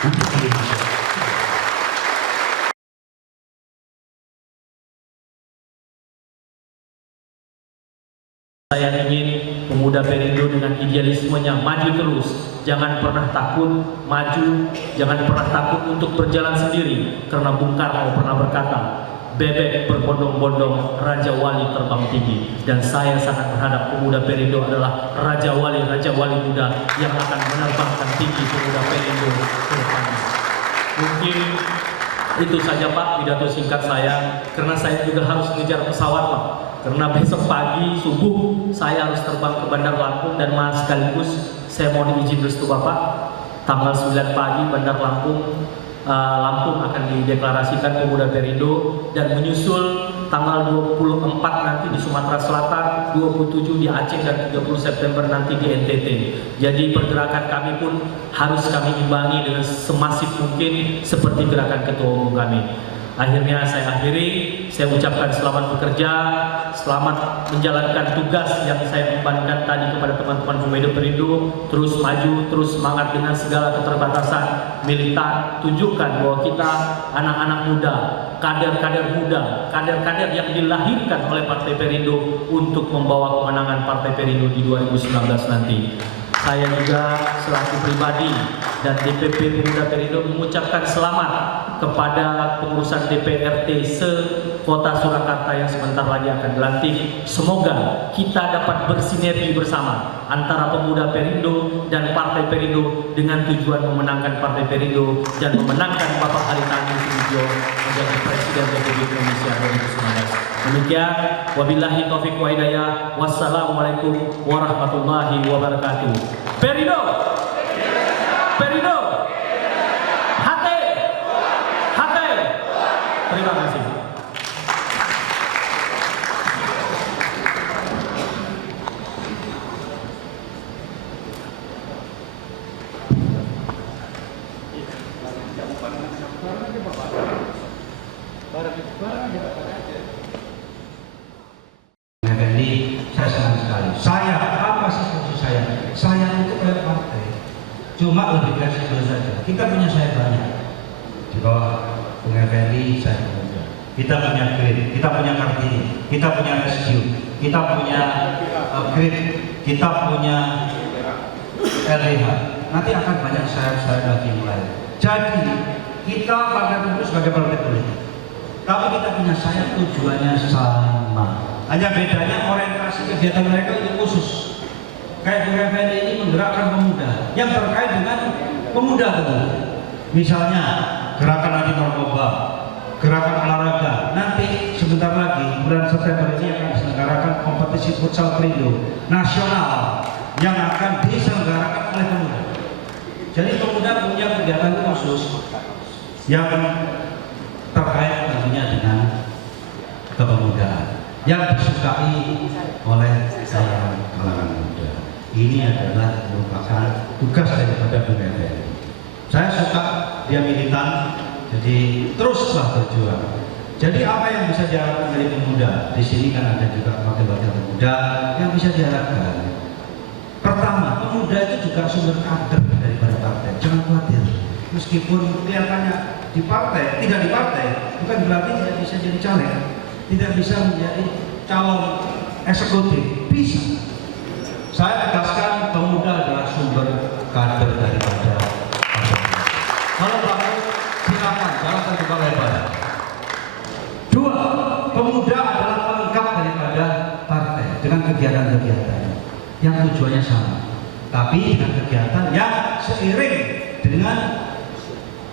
untuk Indonesia. Saya ingin pemuda Perindo dengan idealismenya maju terus, jangan pernah takut maju, jangan pernah takut untuk berjalan sendiri, karena Bung Karno pernah berkata, bebek berbondong-bondong, Raja Wali terbang tinggi. Dan saya sangat berharap pemuda Perindo adalah Raja Wali muda yang akan menerbangkan tinggi pemuda Perindo ke depannya. Mungkin itu saja Pak pidato singkat saya, karena saya juga harus mengejar pesawat Pak. Karena besok pagi subuh saya harus terbang ke Bandar Lampung, dan mas sekaligus saya mohon izin restu Bapak, tanggal 9 pagi Bandar Lampung akan dideklarasikan pemuda Perindo, dan menyusul tanggal 24 nanti di Sumatera Selatan, 27 di Aceh, dan 30 September nanti di NTT. Jadi pergerakan kami pun harus kami imbangi dengan semasif mungkin seperti gerakan ketua umum kami. Akhirnya saya akhiri, saya ucapkan selamat bekerja, selamat menjalankan tugas yang saya bebankan tadi kepada teman-teman pemuda Perindo. Terus maju, terus semangat dengan segala keterbatasan militan. Tunjukkan bahwa kita anak-anak muda, kader-kader muda, kader-kader yang dilahirkan oleh Partai Perindo untuk membawa kemenangan Partai Perindo di 2019 nanti. Saya juga selaku pribadi dan DPP Pemuda Perindo mengucapkan selamat kepada pengurusan DPRD se-Kota Surakarta yang sebentar lagi akan dilantik. Semoga kita dapat bersinergi bersama antara Pemuda Perindo dan Partai Perindo dengan tujuan memenangkan Partai Perindo dan memenangkan Bapak Haritanu Sudibyo menjadi Presiden Republik Indonesia 2019. Demikian, wabillahi taufiq wa hidayah. Wassalamualaikum warahmatullahi wabarakatuh. Perindo, Perindo, hati, hati. Terima kasih. Saya senang sekali. Saya, apa sih fungsi saya? Saya itu oleh partai, cuma lebih fleksibel saja. Kita punya saya banyak. Di bawah Bung Effendi, saya punya. Kita punya Grid, kita punya Kartini, kita punya SDU, kita punya Grid, kita punya LDH. Nanti akan banyak saya lagi mulai. Jadi kita partai itu sebagai partai politik, tapi kita punya saya tujuannya sama. Hanya bedanya orientasi kegiatan mereka itu khusus. Kayak Bung Effendi ini menggerakkan pemuda yang terkait dengan pemuda betul. Misalnya gerakan anti narkoba, gerakan olahraga. Nanti sebentar lagi bulan September ini akan diselenggarakan kompetisi futsal Perindo nasional yang akan diselenggarakan oleh pemuda. Jadi pemuda punya kegiatan khusus yang terkait tentunya dengan kepemudaan yang disukai oleh kalangan muda. Ini adalah merupakan tugas daripada Bung Effendi. Saya suka dia militan, jadi teruslah berjuang. Jadi apa yang bisa diharapkan dari pemuda? Di sini kan ada juga wakil-wakil pemuda yang bisa diharapkan. Pertama, pemuda itu juga sumber kader daripada partai. Jangan khawatir. Meskipun kelihatannya di partai, tidak di partai, bukan berarti tidak bisa jadi caleg. Tidak bisa menjadi calon eksekutif, bisa. Saya tegaskan pemuda adalah sumber kader daripada partai. Kalau bagus, silakan, jangan terbuka lebar. Dua, pemuda adalah pelengkap daripada partai dengan kegiatan-kegiatan yang tujuannya sama, tapi dengan kegiatan yang seiring dengan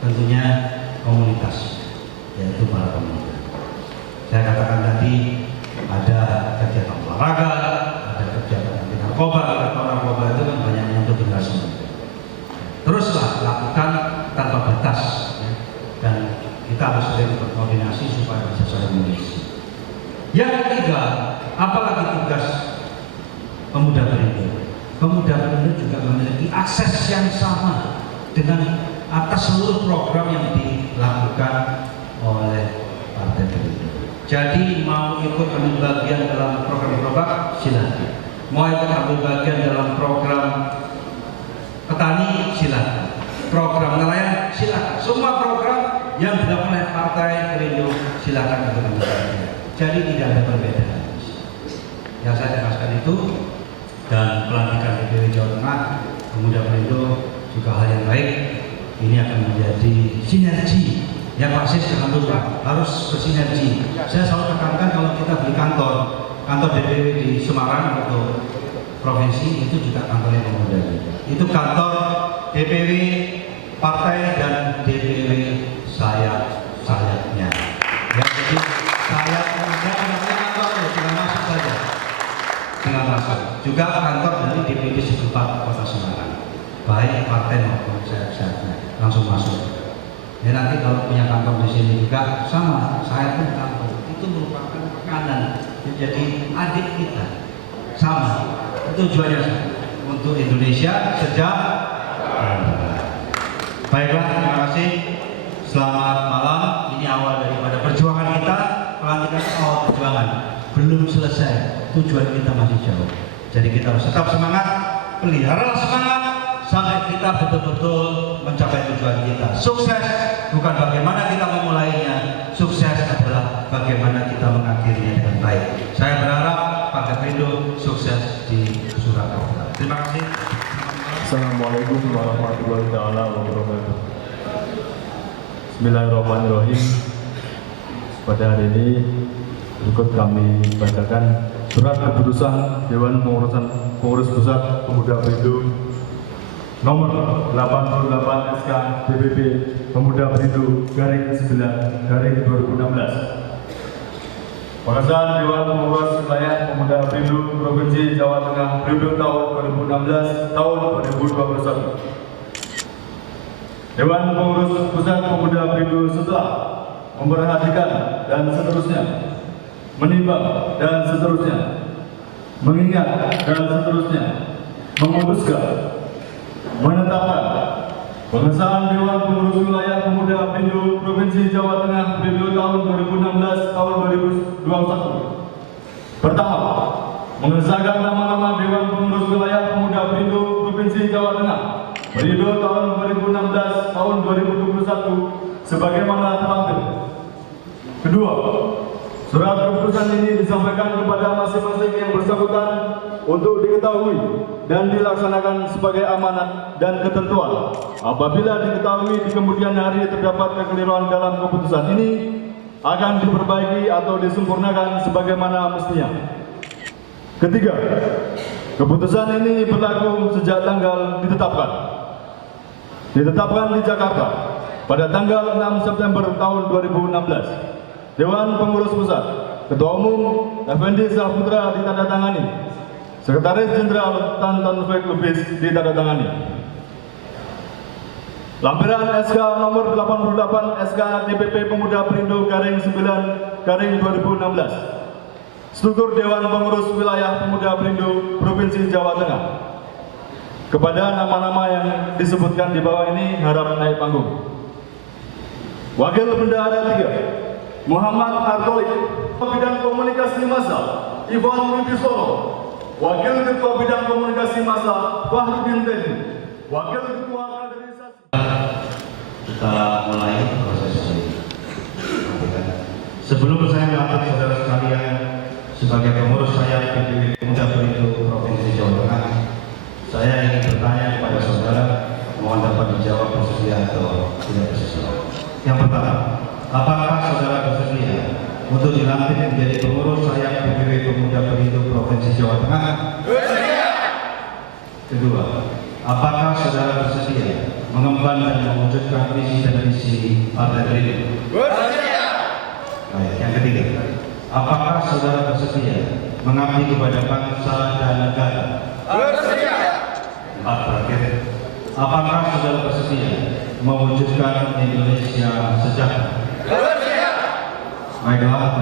tentunya komunitas, yaitu para pemuda. Saya katakan tadi ada kegiatan olahraga, ada kegiatan anti narkoba. Narkoba itu kan banyak untuk generasi muda. Teruslah lakukan tanpa batas, ya. Dan kita harus sering berkoordinasi supaya bisa saling mengisi. Yang ketiga, apalagi tugas pemuda Perindo? Pemuda Perindo juga memiliki akses yang sama dengan atas seluruh program yang dilakukan oleh Partai Perindo. Jadi mau ikut ambil bagian dalam program gerobak, silakan. Mau ikut ambil bagian dalam program petani, silakan. Program nelayan, silakan. Yang saya tegaskan itu, dan pelantikan DPW Jawa Tengah Pemuda Perindo juga hal yang baik. Ini akan menjadi sinergi yang pasti jangan lupa harus bersinergi. Saya selalu tekankan kalau kita beli kantor DPW di Semarang untuk provinsi itu juga kantornya Pemuda. Itu kantor DPW partai dan DPW sayapnya. Ya, jadi saya punya kantor dengan masuk saja, dengan masuk. Juga kantor dari DPD setempat Kota Semarang, baik partai maupun sayap-sayapnya langsung masuk. Ya nanti kalau punya kantor di sini juga sama, saya pun kantor itu merupakan kanan, jadi adik kita sama. Tujuannya untuk Indonesia sejak. Baiklah, terima kasih. Selamat malam. Ini awal daripada perjuangan kita. Pelantikan awal perjuangan belum selesai. Tujuan kita masih jauh. Jadi kita harus tetap semangat, pelihara semangat sampai kita betul-betul mencapai tujuan kita. Sukses bukan bagaimana kita memulainya, sukses adalah bagaimana kita mengakhirinya dengan baik. Saya berharap Partai Perindo sukses di Surakarta. Terima kasih. Assalamualaikum warahmatullahi wabarakatuh. Bismillahirrahmanirrahim. Pada hari ini berikut kami bacakan surat keputusan Dewan Pengurus Pusat Pemuda Perindo nomor 88 SK DPP Pemuda Perindo /9/2016. Pengesahan Dewan Pengurus Wilayah Pemuda Perindo Provinsi Jawa Tengah periode tahun 2016 tahun 2021. Dewan Pengurus Pusat Pemuda Perindo setelah memperhatikan dan seterusnya, menimbang dan seterusnya, mengingat dan seterusnya, memutuskan, menetapkan pengesahan Dewan Pengurus Wilayah Pemuda Perindo Provinsi Jawa Tengah periode tahun 2016 tahun 2021. Pertama, mengesahkan nama-nama Dewan Pengurus Wilayah Pemuda Perindo Provinsi Jawa Tengah periode tahun 2016 tahun 2021 sebagaimana terlampir. Kedua, surat keputusan ini disampaikan kepada masing-masing yang bersangkutan untuk diketahui dan dilaksanakan sebagai amanat dan ketentuan. Apabila diketahui di kemudian hari terdapat kekeliruan dalam keputusan ini, akan diperbaiki atau disempurnakan sebagaimana mestinya. Ketiga, keputusan ini berlaku sejak tanggal ditetapkan di Jakarta pada tanggal 6 September tahun 2016. Dewan Pengurus Pusat, Ketua Umum Effendi Saputra ditandatangani, Sekretaris Jenderal Tan Taufik Lubis ditandatangani. Lampiran SK nomor 88 SK DPP Pemuda Perindo /9/2016. Struktur Dewan Pengurus Wilayah Pemuda Perindo Provinsi Jawa Tengah. Kepada nama-nama yang disebutkan di bawah ini harap naik panggung. Wakil Bendahara 3 Muhammad Hartolik, Bidang Komunikasi Massa Iwan Wibisono, Wakil Ketua Bidang Komunikasi Massa Fahrudin Teddy, Wakil Ketua Kaderisasi. Kita mulai proses ini. Sebelum saya melantik saudara sekalian sebagai pengurus sayap DPW Pemuda Perindo Provinsi Jawa Tengah, saya ingin bertanya kepada saudara, mohon dapat dijawab bersedia atau tidak bersedia. Yang pertama, apakah saudara bersedia untuk dilantik menjadi pengurus sayap DPW Pemuda Perindo Provinsi Jawa Tengah? Bersedia. Kedua, apakah saudara bersedia mengemban dan mewujudkan visi dan misi Partai Perindo? Bersedia. Baik, yang ketiga, apakah saudara bersedia mengabdi kepada bangsa dan negara? Bersedia. Empat, terakhir, apakah saudara bersedia mewujudkan Indonesia sejahtera? Bersedia. Baiklah,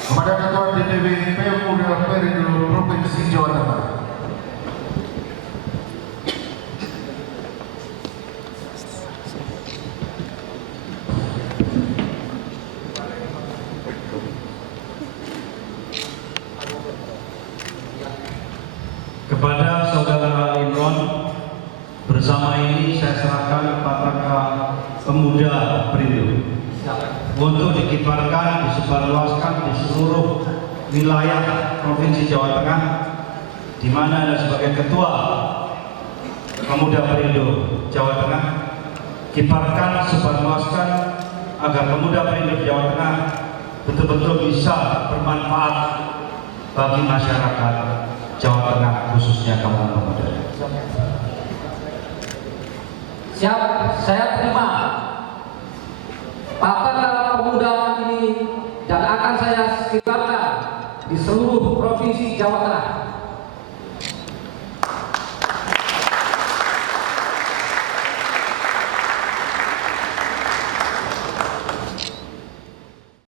kepada Ketua DPW Pemuda Perindo Provinsi Jawa Tengah. Kepada saudara Imron, bersama ini saya serahkan Pataka Pemuda Perindo untuk dikibarkan, disebarluaskan di seluruh wilayah Provinsi Jawa Tengah, di mana Anda sebagai Ketua Pemuda Perindo Jawa Tengah, kibarkan, sebarluaskan agar Pemuda Perindo Jawa Tengah betul-betul bisa bermanfaat bagi masyarakat Jawa Tengah, khususnya kaum pemuda. Siap, saya terima. Papan